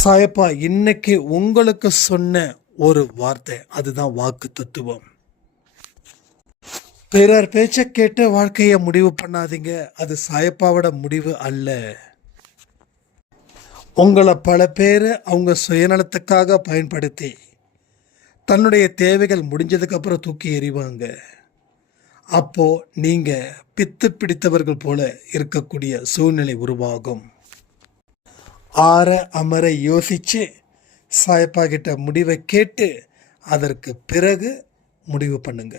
சாயப்பா இன்னைக்கு உங்களுக்கு சொன்ன ஒரு வார்த்தை, அதுதான் வாக்கு தத்துவம். பிறர் பேச்ச கேட்டு வாழ்க்கையை முடிவு பண்ணாதீங்க. அது சாயப்பாவோட முடிவு அல்ல. உங்களை பல பேர் அவங்க சுயநலத்துக்காக பயன்படுத்தி தன்னுடைய தேவைகள் முடிஞ்சதுக்கு அப்புறம் தூக்கி எறிவாங்க. அப்போ நீங்க பித்து பிடித்தவர்கள் போல இருக்கக்கூடிய சூழ்நிலை உருவாகும். ஆற அமர யோசிச்சு சாயப்பா கிட்ட முடிவை கேட்டு அதற்கு பிறகு முடிவு பண்ணுங்க.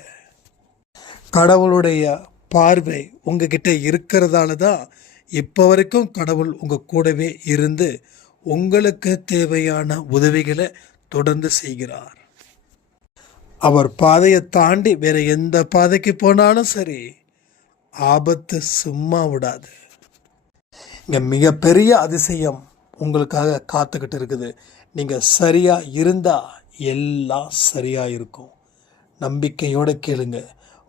கடவுளுடைய பார்வை உங்ககிட்ட இருக்கிறதால தான் இப்போ வரைக்கும் கடவுள் உங்கள் கூடவே இருந்து உங்களுக்கு தேவையான உதவிகளை தொடர்ந்து செய்கிறார். அவர் பாதையை தாண்டி வேற எந்த பாதைக்கு போனாலும் சரி, ஆபத்து சும்மா விடாது. இங்கே மிகப்பெரிய அதிசயம் உங்களுக்காக காத்துக்கிட்டு இருக்குது. நீங்கள் சரியாக இருந்தால் எல்லாம் சரியாக இருக்கும். நம்பிக்கையோடு கேளுங்க.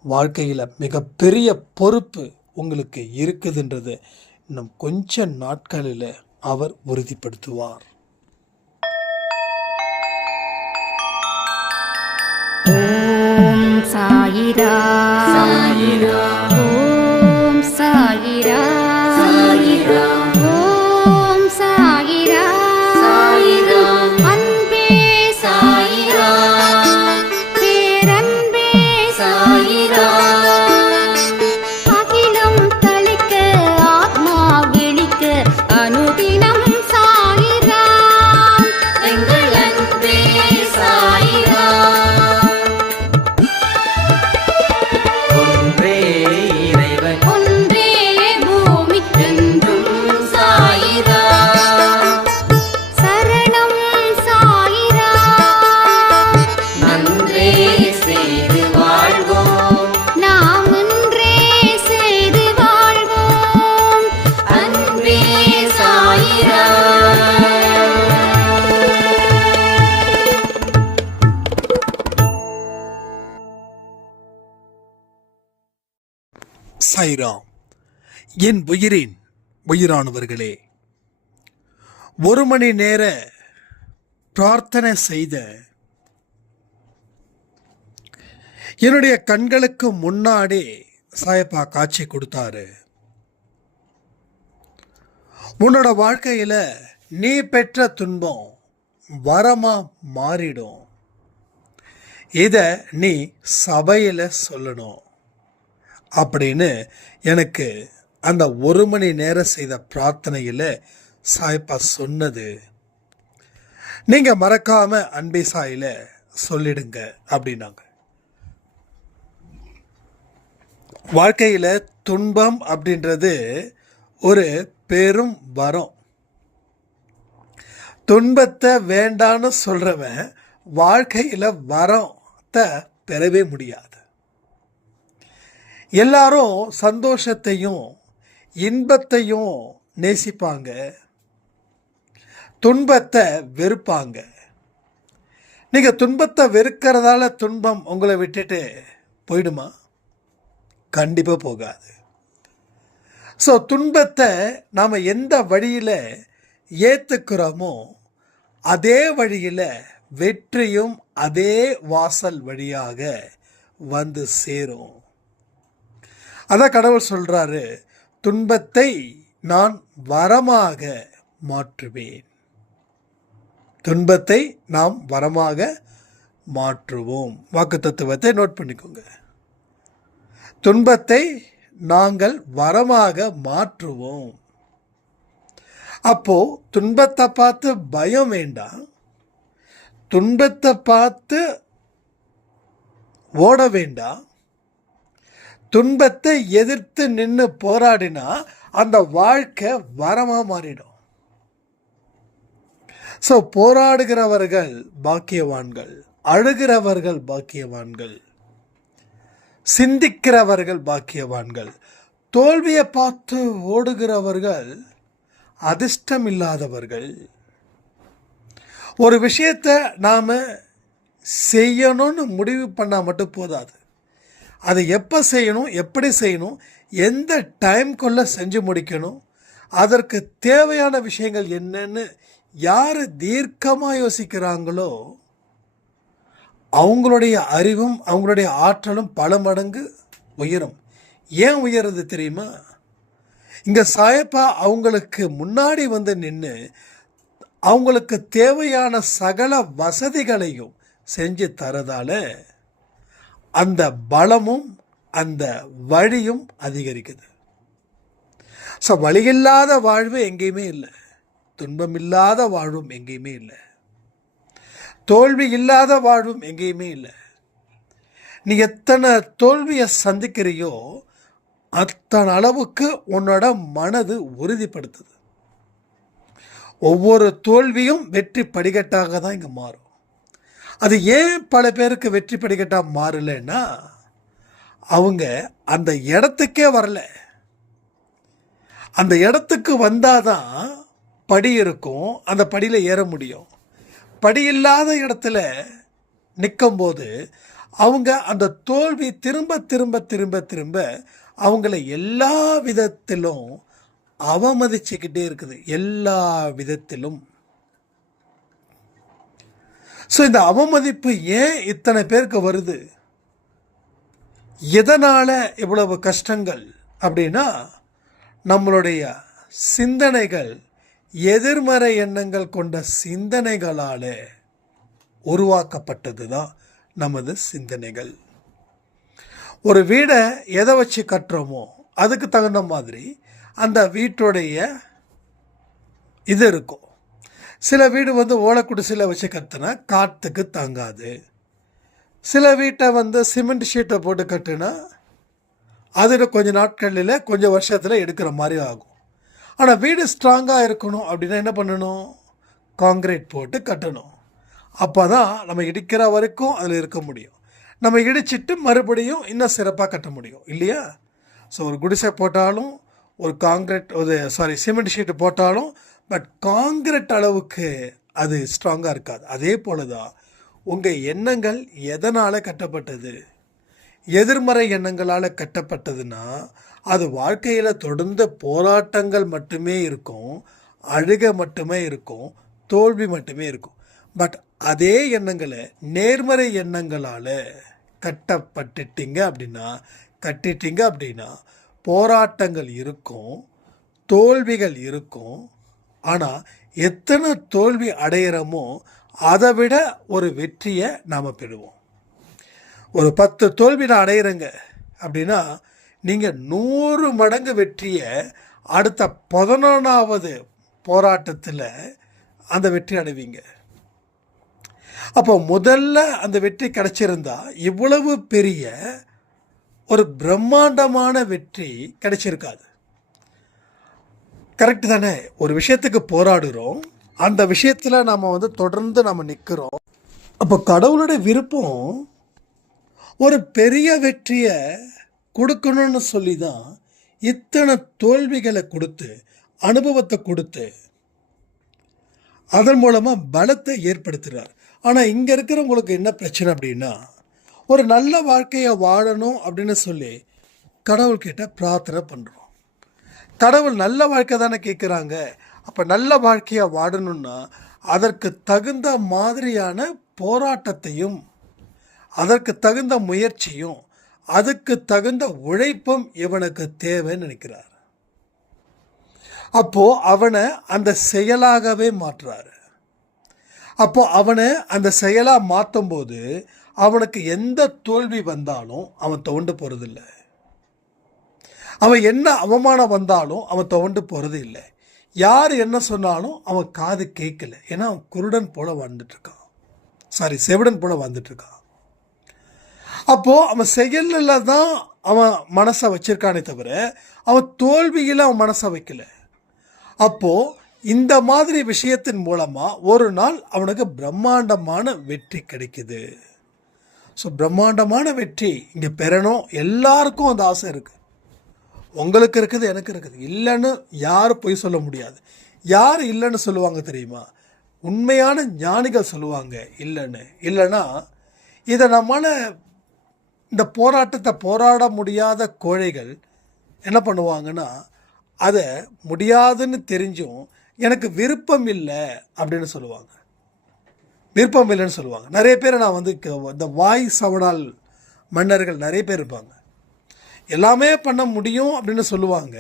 வாழ்க்கையில் மிகப்பெரிய பொறுப்பு உங்களுக்கு இருக்குதுன்றது இன்னும் கொஞ்ச நாட்களில் அவர் உறுதிப்படுத்துவார். ஓம் சாயிரா சாயிரா, ஓம் சாயிரா சாயிரா, ஓம் சாயிரா சாயிரா, அன்பே சாயிரா, பேரன்பே சாயிரா, அகிலம் தளிக்க ஆத்மா விழிக்க அனுதினம் சாயிரா, எங்கள் அன்பே சாயிரா. ஒன்றே இறைவன், ஒன்றே பூமிக்கென்றும் சாயிரா, சரணம் சாயிரா, நன்றே செய்து வாழ்வோம், நாம் ஒன்றே செய்து வாழ்வோம், அன்பே சாயிரா. சாய்ராம். என் உயிரின் உயிரானவர்களே, 1 மணி நேர பிரார்த்தனை செய்த என்னுடைய கண்களுக்கு முன்னாடி சாயப்பா காட்சி கொடுத்தாரு. உன்னோட வாழ்க்கையில் நீ பெற்ற துன்பம் வரமா மாறிடும். இதை நீ சபையில் சொல்லணும் அப்படின்னு எனக்கு அந்த 1 மணி நேரம் செய்த பிரார்த்தனையில் சாயப்பா சொன்னது. நீங்கள் மறக்காம அன்பே சாயில சொல்லிடுங்க அப்படின்னாங்க. வாழ்க்கையில் துன்பம் அப்படின்றது ஒரு பெரும் வரம். துன்பத்தை வேண்டான்னு சொல்கிறவன் வாழ்க்கையில் வரத்தை பெறவே முடியாது. எல்லாரும் சந்தோஷத்தையும் இன்பத்தையும் நேசிப்பாங்க, துன்பத்தை வெறுப்பாங்க. நீங்கள் துன்பத்தை வெறுக்கிறதால துன்பம் உங்களை விட்டுட்டு போயிடுமா? கண்டிப்பாக போகாது. ஸோ துன்பத்தை நாம் எந்த வழியில் ஏற்றுக்கிறோமோ அதே வழியில் வெற்றியும் அதே வாசல் வழியாக வந்து சேரும். அதான் கடவுள் சொல்கிறாரு, துன்பத்தை நான் வரமாக மாற்றுவேன். துன்பத்தை நாம் வரமாக மாற்றுவோம். வாக்கு தத்துவத்தை நோட் பண்ணிக்கோங்க. துன்பத்தை நாங்கள் வரமாக மாற்றுவோம். அப்போ துன்பத்தை பார்த்து பயம் வேண்டாம், துன்பத்தை பார்த்து ஓட வேண்டாம். துன்பத்தை எதிர்த்து நின்று போராடினா அந்த வாழ்க்கை வரமாக மாறிடும். ஸோ போராடுகிறவர்கள் பாக்கியவான்கள், அழுகிறவர்கள் பாக்கியவான்கள், சிந்திக்கிறவர்கள் பாக்கியவான்கள், தோல்வியை பார்த்து ஓடுகிறவர்கள் அதிர்ஷ்டம் இல்லாதவர்கள். ஒரு விஷயத்தை நாம் செய்யணும்னு முடிவு பண்ணால் மட்டும் போதாது. அதை எப்போ செய்யணும், எப்படி செய்யணும், எந்த டைம்குள்ளே செஞ்சு முடிக்கணும், அதற்கு தேவையான விஷயங்கள் என்னன்னு யார் தீர்க்கமாக யோசிக்கிறாங்களோ அவங்களுடைய அறிவும் அவங்களுடைய ஆற்றலும் பல மடங்கு உயரும். ஏன் உயருது தெரியுமா? இங்கே சாயப்பா அவங்களுக்கு முன்னாடி வந்து நின்று அவங்களுக்கு தேவையான சகல வசதிகளையும் செஞ்சு தரதால அந்த பலமும் அந்த வழியும் அதிகரிக்குது. ஸோ வழியில்லாத வாழ்வு எங்கேயுமே இல்லை, துன்பமில்லாத வாழ்வும் எங்கேயுமே இல்லை, தோல்வி இல்லாத வாழ்வும் எங்கேயுமே இல்லை. நீ எத்தனை தோல்வியை சந்திக்கிறியோ அத்தனை அளவுக்கு உன்னோட மனது உறுதிப்படுத்துது. ஒவ்வொரு தோல்வியும் வெற்றி படிக்கட்டாக தான் இங்கே மாறும். அது ஏன் பல பேருக்கு வெற்றி படிக்கட்டாக மாறலைன்னா அவங்க அந்த இடத்துக்கே வரல. அந்த இடத்துக்கு வந்தாதான் படி இருக்கும், அந்த படியில் ஏற முடியும். படி இல்லாத இடத்துல நிற்கும்போது அவங்க அந்த தோல்வி திரும்ப திரும்ப திரும்ப திரும்ப அவங்கள எல்லா விதத்திலும் அவமதிச்சுக்கிட்டே இருக்குது, எல்லா விதத்திலும். ஸோ இந்த அவமதிப்பு ஏன் இத்தனை பேருக்கு வருது, எதனால் இவ்வளவு கஷ்டங்கள் அப்படின்னா நம்மளுடைய சிந்தனைகள் எதிர்மறை எண்ணங்கள் கொண்ட சிந்தனைகளால் உருவாக்கப்பட்டது தான் நமது சிந்தனைகள். ஒரு வீடை எதை வச்சு கட்டுறோமோ அதுக்கு தகுந்த மாதிரி அந்த வீட்டுடைய இது இருக்கும். சில வீடு வந்து ஓலைக்குடிசையில் வச்சு கட்டினா காற்றுக்கு தாங்காது. சில வீட்டை வந்து சிமெண்ட் ஷீட்டை போட்டு கட்டுனா அதில் கொஞ்சம் நாட்களில் கொஞ்சம் வருஷத்தில் எடுக்கிற மாதிரி ஆகும். ஆனால் வீடு ஸ்ட்ராங்காக இருக்கணும் அப்படின்னா என்ன பண்ணணும்? காங்கிரீட் போட்டு கட்டணும். அப்போ தான் நம்ம இடிக்கிற வரைக்கும் அதில் இருக்க முடியும். நம்ம இடிச்சிட்டு மறுபடியும் இன்னும் சிறப்பாக கட்ட முடியும் இல்லையா? ஸோ ஒரு குடிசை போட்டாலும் ஒரு சிமெண்ட் ஷீட்டு போட்டாலும் பட் காங்கிரீட் அளவுக்கு அது ஸ்ட்ராங்காக இருக்காது. அதே போல தான் உங்கள் எண்ணங்கள் எதனால் கட்டப்பட்டது? எதிர்மறை எண்ணங்களால் கட்டப்பட்டதுன்னா அது வாழ்க்கையில் தொடர்ந்து போராட்டங்கள் மட்டுமே இருக்கும், அழுகை மட்டுமே இருக்கும், தோல்வி மட்டுமே இருக்கும். பட் அதே எண்ணங்களை நேர்மறை எண்ணங்களால் கட்டிட்டீங்க அப்படின்னா போராட்டங்கள் இருக்கும், தோல்விகள் இருக்கும். ஆனால் எத்தனை தோல்வி அடையிறோமோ அதை விட ஒரு வெற்றியை நாம் பெறுவோம். ஒரு 10 தோல்வி நான் அடையிறேங்க அப்படின்னா நீங்கள் 100 மடங்கு வெற்றியை அடுத்த 11வது போராட்டத்தில் அந்த வெற்றி அடைவீங்க. அப்போ முதல்ல அந்த வெற்றி கிடைச்சிருந்தா இவ்வளவு பெரிய ஒரு பிரம்மாண்டமான வெற்றி கிடைச்சிருக்காது. கரெக்டு தானே? ஒரு விஷயத்துக்கு போராடுறோம், அந்த விஷயத்தில் நாம் வந்து தொடர்ந்து நம்ம நிற்கிறோம். அப்போ கடவுளுடைய விருப்பம் ஒரு பெரிய வெற்றியை கொடுக்கணும்னு சொல்லி தான் இத்தனை தோல்விகளை கொடுத்து அனுபவத்தை கொடுத்து அதன் மூலமாக பலத்தை ஏற்படுத்துகிறார். ஆனால் இங்கே இருக்கிறவங்களுக்கு என்ன பிரச்சனை அப்படின்னா ஒரு நல்ல வாழ்க்கையை வாழணும் அப்படின்னு சொல்லி கடவுள்கிட்ட பிரார்த்தனை பண்ணுறோம். கடவுள் நல்ல வாழ்க்கை தானே கேட்குறாங்க. அப்போ நல்ல வாழ்க்கையை வாழணும்னா அதற்கு தகுந்த மாதிரியான போராட்டத்தையும் அதற்கு தகுந்த முயற்சியும் அதுக்கு தகுந்த உழைப்பும் இவனுக்கு தேவைன்னு நினைக்கிறார். அப்போது அவனை அந்த செயலாகவே மாற்றுறாரு. அப்போ அவனை அந்த செயலாக மாற்றும் போது அவனுக்கு எந்த தோல்வி வந்தாலும் அவன் துவண்டு போகிறதில்ல, அவன் என்ன அவமானம் வந்தாலும் அவன் துவண்டு போகிறது இல்லை, யார் என்ன சொன்னாலும் அவன் காது கேட்கல. ஏன்னா அவன் குருடன் போல வாழ்ந்துட்டுருக்கான், செவிடன் போல வாழ்ந்துட்டுருக்கான். அப்போது அவன் செயலில் தான் அவன் மனசை வச்சிருக்கானே தவிர அவன் தோல்வியில் அவன் மனசை வைக்கல. அப்போது இந்த மாதிரி விஷயத்தின் மூலமாக ஒரு நாள் அவனுக்கு பிரம்மாண்டமான வெற்றி கிடைக்குது. ஸோ பிரம்மாண்டமான வெற்றி இங்கே பெறணும். எல்லாருக்கும் அந்த ஆசை இருக்குது. உங்களுக்கு இருக்குது, எனக்கு இருக்குது. இல்லைன்னு யாரும் பொய் சொல்ல முடியாது. யார் இல்லைன்னு சொல்லுவாங்க தெரியுமா? உண்மையான ஞானிகள் சொல்லுவாங்க இல்லைன்னு. இல்லைன்னா இதை நம்மளால் இந்த போராட்டத்தை போராட முடியாத கோழைகள் என்ன பண்ணுவாங்கன்னா அதை முடியாதுன்னு தெரிஞ்சும் எனக்கு விருப்பம் இல்லை அப்படின்னு சொல்லுவாங்க. விருப்பம் இல்லைன்னு சொல்லுவாங்க. நிறைய பேர் நான் வந்து இந்த வாய் சவடால் மன்னர்கள் நிறைய பேர் இருப்பாங்க. எல்லாமே பண்ண முடியும் அப்படின்னு சொல்லுவாங்க.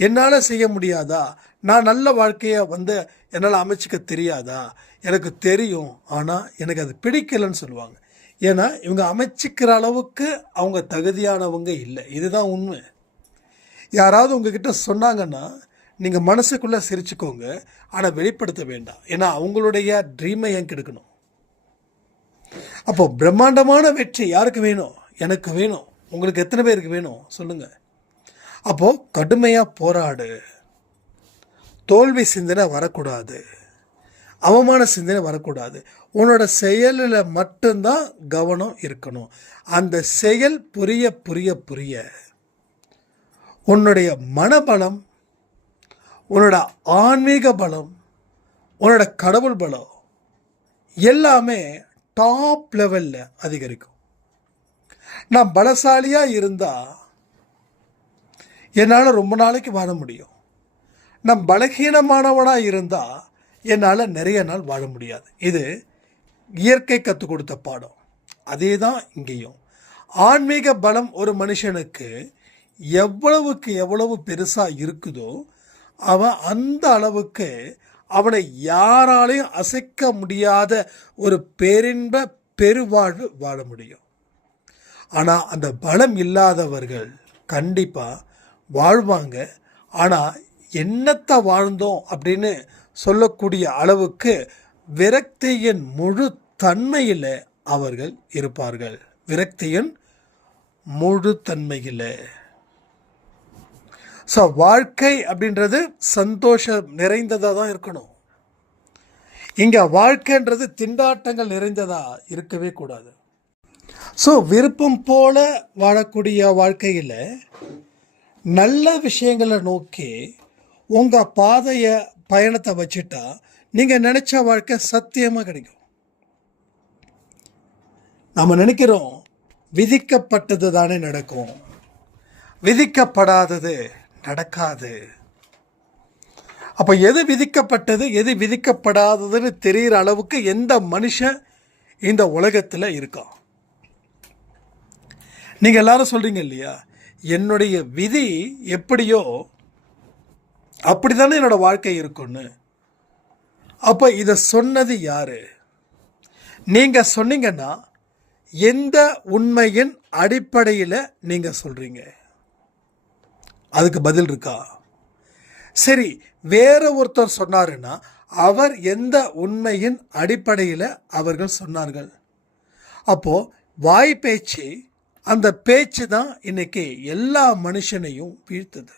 என்னால் செய்ய முடியாதா, நான் நல்ல வாழ்க்கையை வந்து என்னால் அமைச்சிக்க தெரியாதா, எனக்கு தெரியும் ஆனால் எனக்கு அது பிடிக்கலைன்னு சொல்லுவாங்க. ஏன்னா இவங்க அமைச்சிக்கிற அளவுக்கு அவங்க தகுதியானவங்க இல்லை. இதுதான் உண்மை. யாராவது உங்ககிட்ட சொன்னாங்கன்னா நீங்கள் மனசுக்குள்ளே சிரிச்சுக்கோங்க, ஆனால் வெளிப்படுத்த வேண்டாம். ஏன்னா அவங்களுடைய ட்ரீமை ஏன் கெடுக்கணும்? அப்போ பிரம்மாண்டமான வெற்றி யாருக்கு வேணும்? எனக்கு வேணும். உங்களுக்கு எத்தனை பேருக்கு வேணும் சொல்லுங்கள். அப்போது கடுமையாக போராடு. தோல்வி சிந்தனை வரக்கூடாது, அவமான சிந்தனை வரக்கூடாது. உன்னோட செயலில் மட்டும்தான் கவனம் இருக்கணும். அந்த செயல் புரிய புரிய புரிய உன்னுடைய மனபலம், உன்னோட ஆன்மீக பலம், உன்னோட கடவுள் பலம் எல்லாமே டாப் லெவலில் அதிகரிக்கும். நான் பலசாலியாக இருந்தால் என்னால் ரொம்ப நாளைக்கு வாழ முடியும். நான் பலகீனமானவனாக இருந்தால் என்னால் நிறைய நாள் வாழ முடியாது. இது இயற்கை கற்றுக் கொடுத்த பாடம். அதே தான் இங்கேயும். ஆன்மீக பலம் ஒரு மனுஷனுக்கு எவ்வளவுக்கு எவ்வளவு பெருசாக இருக்குதோ அவன் அந்த அளவுக்கு அவனை யாராலையும் அசைக்க முடியாத ஒரு பேரின்ப பெருவாழ்வு வாழ முடியும். ஆனால் அந்த பலம் இல்லாதவர்கள் கண்டிப்பாக வாழ்வாங்க. ஆனால் என்னத்தை வாழ்ந்தோம் அப்படின்னு சொல்லக்கூடிய அளவுக்கு விரக்தியின் முழு தன்மையில் அவர்கள் இருப்பார்கள். விரக்தியின் முழு தன்மையில். ஸோ வாழ்க்கை அப்படின்றது சந்தோஷம் நிறைந்ததாக தான் இருக்கணும். இங்கே வாழ்க்கைன்றது திண்டாட்டங்கள் நிறைந்ததாக இருக்கவே கூடாது. ஸோ விருப்பம் போல வாழக்கூடிய வாழ்க்கையில் நல்ல விஷயங்களை நோக்கி உங்கள் பாதையை பயணத்தை வச்சுட்டா நீங்கள் நினச்ச வாழ்க்கை சத்தியமாக கிடைக்கும். நம்ம நினைக்கிறோம் விதிக்கப்பட்டது தானே நடக்கும், விதிக்கப்படாதது நடக்காது. அப்போ எது விதிக்கப்பட்டது எது விதிக்கப்படாததுன்னு தெரிகிற அளவுக்கு எந்த மனுஷன் இந்த உலகத்தில் இருக்கான்? நீங்கள் எல்லாரும் சொல்கிறீங்க இல்லையா, என்னுடைய விதி எப்படியோ அப்படி தானே என்னோட வாழ்க்கை இருக்குன்னு. அப்போ இதை சொன்னது யாரு? நீங்கள் சொன்னீங்கன்னா எந்த உண்மையின் அடிப்படையில் நீங்கள் சொல்கிறீங்க? அதுக்கு பதில் இருக்கா? சரி, வேற ஒருத்தர் சொன்னாருன்னா அவர் எந்த உண்மையின் அடிப்படையில் அவர்கள் சொன்னார்கள்? அப்போது வாய் பேச்சு, அந்த பேச்சு தான் இன்னைக்கு எல்லா மனுஷனையும் வீழ்த்துது.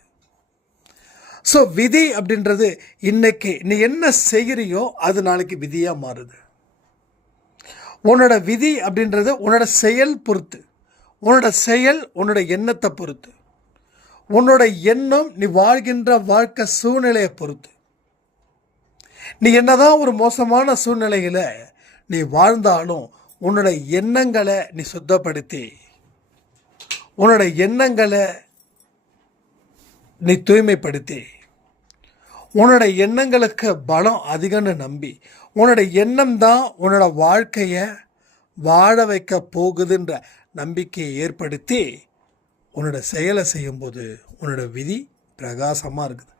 ஸோ விதி அப்படின்றது இன்னைக்கு நீ என்ன செய்கிறியோ அது நாளைக்கு விதியாக மாறுது. உன்னோட விதி அப்படின்றது உன்னோட செயல் பொறுத்து, உன்னோட செயல் உன்னோட எண்ணத்தை பொறுத்து, உன்னோட எண்ணம் நீ வாழ்கின்ற வாழ்க்கை சூழ்நிலையை பொறுத்து. நீ என்னதான் ஒரு மோசமான சூழ்நிலையில் நீ வாழ்ந்தாலும் உன்னோட எண்ணங்களை நீ சுத்தப்படுத்தி, உன்னோட எண்ணங்களை நீ தூய்மைப்படுத்தி, உன்னோட எண்ணங்களுக்கு பலம் அதிகம்னு நம்பி, உன்னோட எண்ணம் தான் உன்னோட வாழ்க்கையை வாழ வைக்க போகுதுன்ற நம்பிக்கையை ஏற்படுத்தி உன்னோட செயலை செய்யும்போது உன்னோட விதி பிரகாசமாக இருக்குது.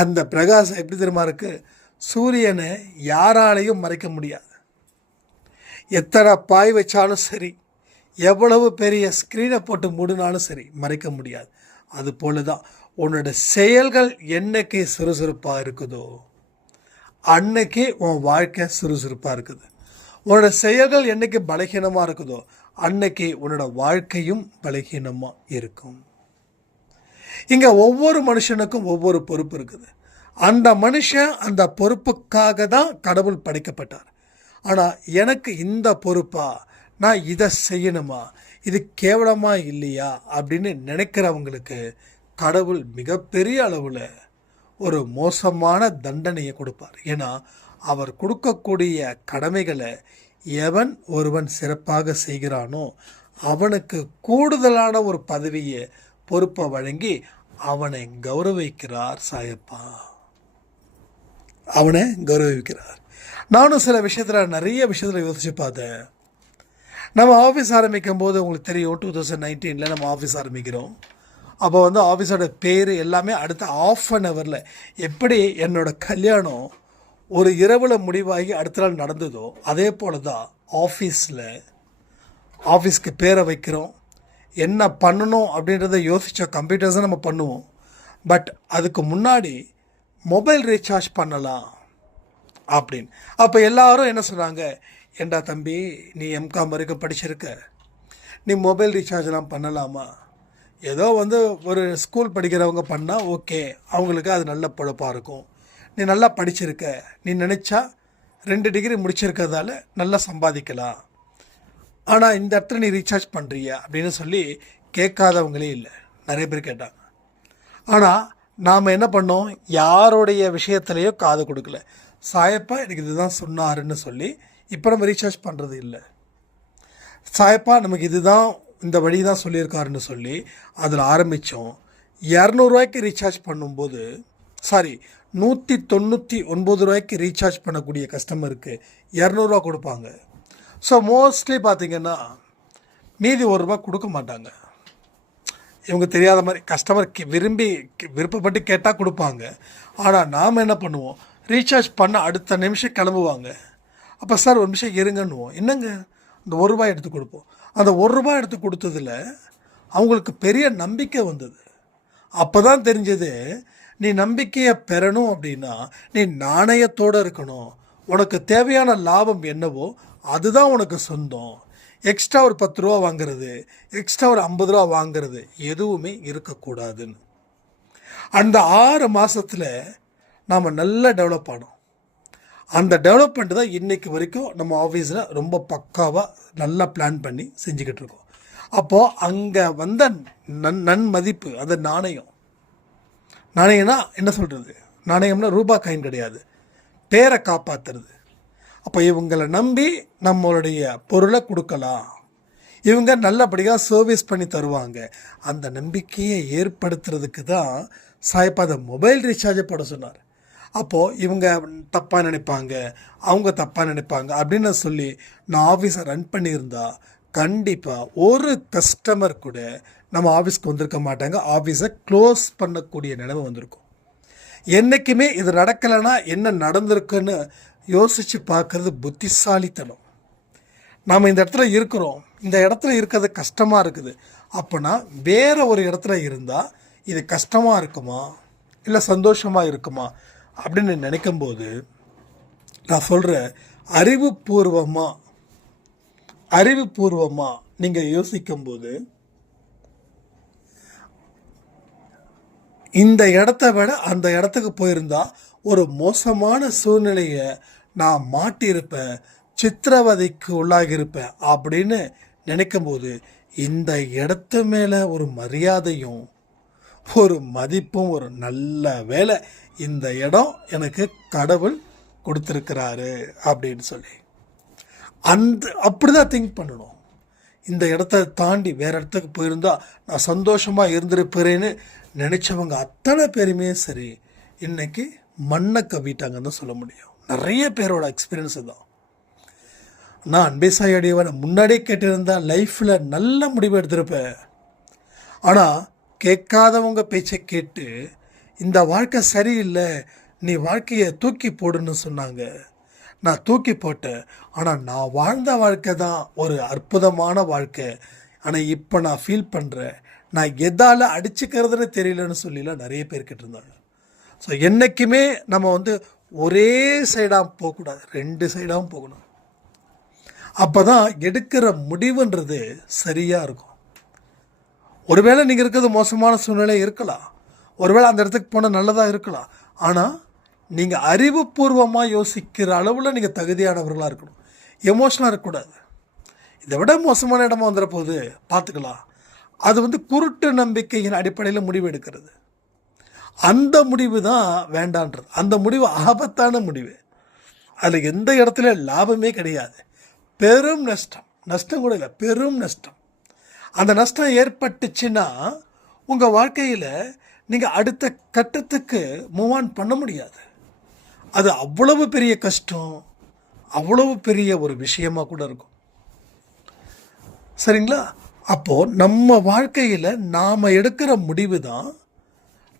அந்த பிரகாசம் எப்படி தெரியுமா இருக்குது? சூரியனை யாராலையும் மறைக்க முடியாது. எத்தனை பாய் வச்சாலும் சரி, எவ்வளவு பெரிய ஸ்க்ரீனை போட்டு மூடினாலும் சரி, மறைக்க முடியாது. அது போல தான் உன்னோட செயல்கள் என்னைக்கு சுறுசுறுப்பாக இருக்குதோ அன்னைக்கு உன் வாழ்க்கை சுறுசுறுப்பாக இருக்குது. உன்னோட செயல்கள் என்னைக்கு பலகீனமாக இருக்குதோ அன்னைக்கு உன்னோட வாழ்க்கையும் பலகீனமாக இருக்கும். இங்கே ஒவ்வொரு மனுஷனுக்கும் ஒவ்வொரு பொறுப்பு இருக்குது. அந்த மனுஷன் அந்த பொறுப்புக்காக தான் கடவுள் படைக்கப்பட்டார். ஆனால் எனக்கு இந்த பொறுப்பா, நான் இதை செய்யணுமா, இது கேவலமாக இல்லையா அப்படின்னு நினைக்கிறவங்களுக்கு கடவுள் மிகப்பெரிய அளவில் ஒரு மோசமான தண்டனையை கொடுப்பார். ஏன்னா அவர் கொடுக்கக்கூடிய கடமைகளை எவன் ஒருவன் சிறப்பாக செய்கிறானோ அவனுக்கு கூடுதலான ஒரு பதவியை பொறுப்பை வழங்கி அவனை கௌரவிக்கிறார் சாயப்பா. அவனை கௌரவிக்கிறார். நானும் சில விஷயத்தில் நிறைய விஷயத்தில் யோசித்து பார்த்தேன். நம்ம ஆஃபீஸ் ஆரம்பிக்கும் போது உங்களுக்கு தெரியும் 2019 நம்ம ஆஃபீஸ் ஆரம்பிக்கிறோம். அப்போ வந்து ஆஃபீஸோட பேர் எல்லாமே அடுத்த ½ அன் ஹவரில் எப்படி என்னோடய கல்யாணம் ஒரு இரவில் முடிவாகி அடுத்த நாள் நடந்ததோ அதே போல் தான் ஆஃபீஸ்க்கு பேரை வைக்கிறோம். என்ன பண்ணணும் அப்படின்றத யோசித்த கம்ப்யூட்டர்ஸை நம்ம பண்ணுவோம். பட் அதுக்கு முன்னாடி மொபைல் ரீசார்ஜ் பண்ணலாம் அப்படின்னு. அப்போ எல்லாரும் என்ன சொன்னாங்க, ஏண்டா தம்பி நீ எம்காம் வரைக்கும் படிச்சிருக்க, நீ மொபைல் ரீசார்ஜ்லாம் பண்ணலாமா? ஏதோ வந்து ஒரு ஸ்கூல் படிக்கிறவங்க பண்ணால் ஓகே, அவங்களுக்கு அது நல்ல பொழப்பாக இருக்கும். நீ நல்லா படிச்சிருக்க, நீ நினச்சா 2 டிகிரி முடிச்சிருக்கிறதால நல்லா சம்பாதிக்கலாம். ஆனால் இந்த இடத்துல நீ ரீசார்ஜ் பண்ணுறியா அப்படின்னு சொல்லி கேட்காதவங்களே இல்லை, நிறைய பேர் கேட்டாங்க. ஆனால் நாம் என்ன பண்ணோம், யாருடைய விஷயத்துலையோ காது கொடுக்கல. சாயப்பா எனக்கு இதுதான் சொன்னாருன்னு சொல்லி இப்போ நம்ம ரீசார்ஜ் பண்ணுறது இல்லை. சாயப்பா நமக்கு இதுதான் இந்த வழி தான் சொல்லியிருக்காருன்னு சொல்லி அதில் ஆரம்பித்தோம். 200 ரூபாய்க்கு ரீசார்ஜ் பண்ணும்போது 199 ரூபாய்க்கு ரீசார்ஜ் பண்ணக்கூடிய கஸ்டமருக்கு 200 ரூபா கொடுப்பாங்க. ஸோ மோஸ்ட்லி பார்த்திங்கன்னா மீதி ₹1 கொடுக்க மாட்டாங்க. இவங்க தெரியாத மாதிரி கஸ்டமர் விருப்பப்பட்டு கேட்டால் கொடுப்பாங்க. ஆனால் நாம் என்ன பண்ணுவோம், ரீசார்ஜ் பண்ண அடுத்த நிமிஷம் கிளம்புவாங்க. அப்போ சார் ஒரு நிமிஷம் இருங்கன்னுவோம். என்னங்க அந்த ₹1 எடுத்து கொடுப்போம். அந்த ₹1 எடுத்து கொடுத்ததில் அவங்களுக்கு பெரிய நம்பிக்கை வந்தது. அப்போ தான் தெரிஞ்சது, நீ நம்பிக்கையை பெறணும் அப்படின்னா நீ நாணயத்தோடு இருக்கணும். உனக்கு தேவையான லாபம் என்னவோ அதுதான் உனக்கு சொந்தம். எக்ஸ்ட்ரா ஒரு ₹10 வாங்கிறது, எக்ஸ்ட்ரா ஒரு ₹50 வாங்கிறது எதுவுமே இருக்கக்கூடாதுன்னு. அந்த 6 மாதத்தில் நாம் நல்லா டெவலப் ஆனோம். அந்த டெவலப்மெண்ட் தான் இன்றைக்கு வரைக்கும் நம்ம ஆஃபீஸில் ரொம்ப பக்காவாக நல்லா பிளான் பண்ணி செஞ்சுக்கிட்டு இருக்கோம். அப்போது அங்கே வந்த நன்மதிப்பு, அந்த நாணயம்னா என்ன சொல்கிறது, நாணயம்னா ரூபா காயின் கிடையாது, பேரை காப்பாற்றுறது. அப்போ இவங்களை நம்பி நம்மளுடைய பொருளை கொடுக்கலாம், இவங்க நல்லபடியாக சர்வீஸ் பண்ணி தருவாங்க. அந்த நம்பிக்கையை ஏற்படுத்துறதுக்கு தான் சாயப்பா அதை மொபைல் ரீசார்ஜை போட சொன்னார். அப்போது இவங்க தப்பாக நினைப்பாங்க, அவங்க தப்பாக நினைப்பாங்க அப்படின்னு சொல்லி நான் ஆஃபீஸை ரன் பண்ணியிருந்தா கண்டிப்பாக ஒரு கஸ்டமர் கூட நம்ம ஆஃபீஸ்க்கு வந்திருக்க மாட்டாங்க. ஆஃபீஸை க்ளோஸ் பண்ணக்கூடிய நிலைமை வந்திருக்கும். என்றைக்குமே இது நடக்கலைன்னா என்ன நடந்திருக்குன்னு யோசித்து பார்க்குறது புத்திசாலித்தனம். நாம் இந்த இடத்துல இருக்கிறோம், இந்த இடத்துல இருக்கிறது கஷ்டமாக இருக்குது. அப்போனா வேறு ஒரு இடத்துல இருந்தால் இது கஷ்டமாக இருக்குமா இல்லை சந்தோஷமாக இருக்குமா அப்படின்னு நினைக்கும்போது நான் சொல்கிறேன், அறிவுபூர்வமாக நீங்கள் யோசிக்கும்போது இந்த இடத்த விட அந்த இடத்துக்கு போயிருந்தா ஒரு மோசமான சூழ்நிலையை நான் மாட்டியிருப்பேன், சித்திரவதைக்கு உள்ளாகியிருப்பேன் அப்படின்னு நினைக்கும்போது இந்த இடத்து மேலே ஒரு மரியாதையும் ஒரு மதிப்பும், ஒரு நல்ல வேலை இந்த இடம் எனக்கு கடவுள் கொடுத்துருக்கிறாரு அப்படின்னு சொல்லி அப்படி தான் திங்க் பண்ணணும். இந்த இடத்த தாண்டி வேறு இடத்துக்கு போயிருந்தால் நான் சந்தோஷமாக இருந்திருப்பேன்னு நினச்சவங்க அத்தனை பேருமே சரி இன்றைக்கி மண்ணை கவிட்டாங்கன்னு தான் சொல்ல முடியும். நிறைய பேரோட எக்ஸ்பீரியன்ஸு தான். நான் அன்பே சாய் அடியவனை முன்னாடியே கேட்டிருந்தால் லைஃப்பில் நல்ல முடிவு எடுத்திருப்பேன். ஆனால் கேட்காதவங்க பேச்சை கேட்டு இந்த வாழ்க்கை சரியில்லை, நீ வாழ்க்கையை தூக்கி போடுன்னு சொன்னாங்க. நான் தூக்கி போட்டேன். ஆனால் நான் வாழ்ந்த வாழ்க்கை தான் ஒரு அற்புதமான வாழ்க்கை. ஆனால் இப்போ நான் ஃபீல் பண்ணுறேன், நான் எதால் அடிச்சுக்கிறதுன்னு தெரியலன்னு சொல்லிலாம் நிறைய பேர் கேட்டிருந்தாங்க. ஸோ என்றைக்குமே நம்ம வந்து ஒரே சைடாக போகக்கூடாது, 2 சைடாகவும் போகணும். அப்போ தான் எடுக்கிற முடிவுன்றது சரியாக இருக்கும். ஒருவேளை நீங்கள் இருக்கிறது மோசமான சூழ்நிலை இருக்கலாம், ஒருவேளை அந்த இடத்துக்கு போனால் நல்லதாக இருக்கலாம். ஆனால் நீங்கள் அறிவுபூர்வமாக யோசிக்கிற அளவில் நீங்கள் தகுதியானவர்களாக இருக்கணும். எமோஷனாக இருக்கக்கூடாது. இதை விட மோசமான இடமா வந்துட போகுது பார்த்துக்கலாம். அது வந்து குருட்டு நம்பிக்கையின் அடிப்படையில் முடிவு எடுக்கிறது. அந்த முடிவு தான் வேண்டான்றது. அந்த முடிவு ஆபத்தான முடிவு. அதில் எந்த இடத்துல லாபமே கிடையாது. பெரும் நஷ்டம் கூட இல்லை, பெரும் நஷ்டம். அந்த நஷ்டம் ஏற்பட்டுச்சுன்னா உங்கள் வாழ்க்கையில் நீங்கள் அடுத்த கட்டத்துக்கு மூவ் ஆன் பண்ண முடியாது. அது அவ்வளவு பெரிய கஷ்டம், அவ்வளவு பெரிய ஒரு விஷயமா கூட இருக்கும். சரிங்களா? அப்போது நம்ம வாழ்க்கையில் நாம் எடுக்கிற முடிவு தான்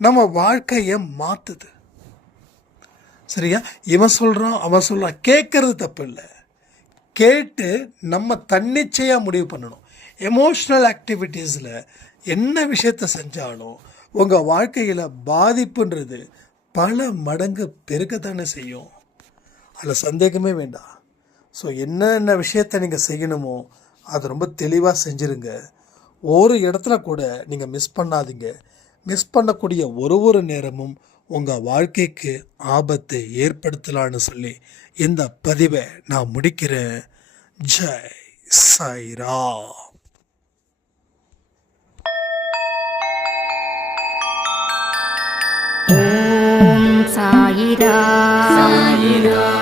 நம்ம வாழ்க்கையை மாற்றுது. சரியா? இவன் சொல்கிறான், அவன் சொல்கிறான், கேட்குறது தப்பு இல்லை. கேட்டு நம்ம தன்னிச்சையாக முடிவு பண்ணணும். எமோஷ்னல் ஆக்டிவிட்டீஸில் என்ன விஷயத்தை செஞ்சாலும் உங்கள் வாழ்க்கையில் பாதிப்புன்றது பல மடங்கு பெருக்கத்தானே செய்யும். அதில் சந்தேகமே வேண்டாம். ஸோ என்னென்ன விஷயத்தை நீங்கள் செய்யணுமோ அது ரொம்ப தெளிவாக செஞ்சுருங்க. ஒரு இடத்துல கூட நீங்கள் மிஸ் பண்ணாதீங்க. மிஸ் பண்ணக்கூடிய ஒரு நேரமும் உங்கள் வாழ்க்கைக்கு ஆபத்தை ஏற்படுத்தலான்னு சொல்லி இந்த பதிவை நான் முடிக்கிறேன். ஜெய் சாய்ராம். ஓம் சாயிரா. சாயிரா.